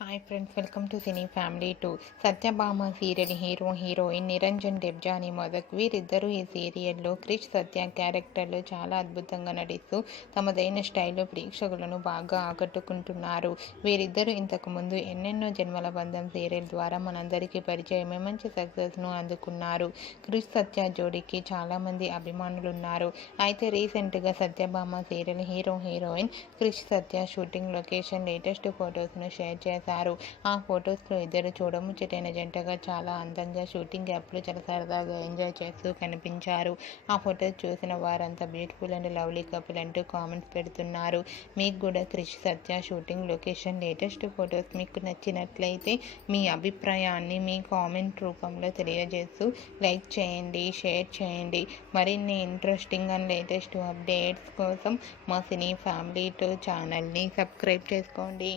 Hi friends, welcome to cine family 2. Satyabhama serial heroine Niranjan Debjani Modak వీరిద్దరూ ఈ సీరియల్లో క్రిష్ సత్య క్యారెక్టర్లో చాలా అద్భుతంగా నటిస్తూ తమదైన స్టైల్లో ప్రేక్షకులను బాగా ఆకట్టుకుంటున్నారు. వీరిద్దరూ ఇంతకుముందు ఎన్నెన్నో జన్మల బంధం సీరియల్ ద్వారా మనందరికీ పరిచయమై మంచి సక్సెస్ను అందుకున్నారు. క్రిష్ సత్య జోడీకి చాలామంది అభిమానులున్నారు. అయితే రీసెంట్గా సత్యభామ సీరియల్ హీరోయిన్ క్రిష్ సత్య షూటింగ్ లొకేషన్ లేటెస్ట్ ఫొటోస్ను షేర్ చేశారు. ఆ ఫొటోస్లో ఇద్దరు చూడముచ్చటైన జంటగా చాలా అందంగా షూటింగ్ యాప్లో చాలా సరదాగా ఎంజాయ్ చేస్తూ కనిపించారు. ఆ ఫొటోస్ చూసిన వారంతా బ్యూటిఫుల్ అండ్ లవ్లీ కపుల్ అంటూ కామెంట్స్ పెడుతున్నారు. మీకు కూడా క్రిష్ సత్య షూటింగ్ లొకేషన్ లేటెస్ట్ ఫొటోస్ మీకు నచ్చినట్లయితే మీ అభిప్రాయాన్ని మీ కామెంట్ రూపంలో తెలియజేస్తూ లైక్ చేయండి, షేర్ చేయండి. మరిన్ని ఇంట్రెస్టింగ్ అండ్ లేటెస్ట్ అప్డేట్స్ కోసం మా సినీ ఫ్యామిలీ 2 ఛానల్ని సబ్స్క్రైబ్ చేసుకోండి.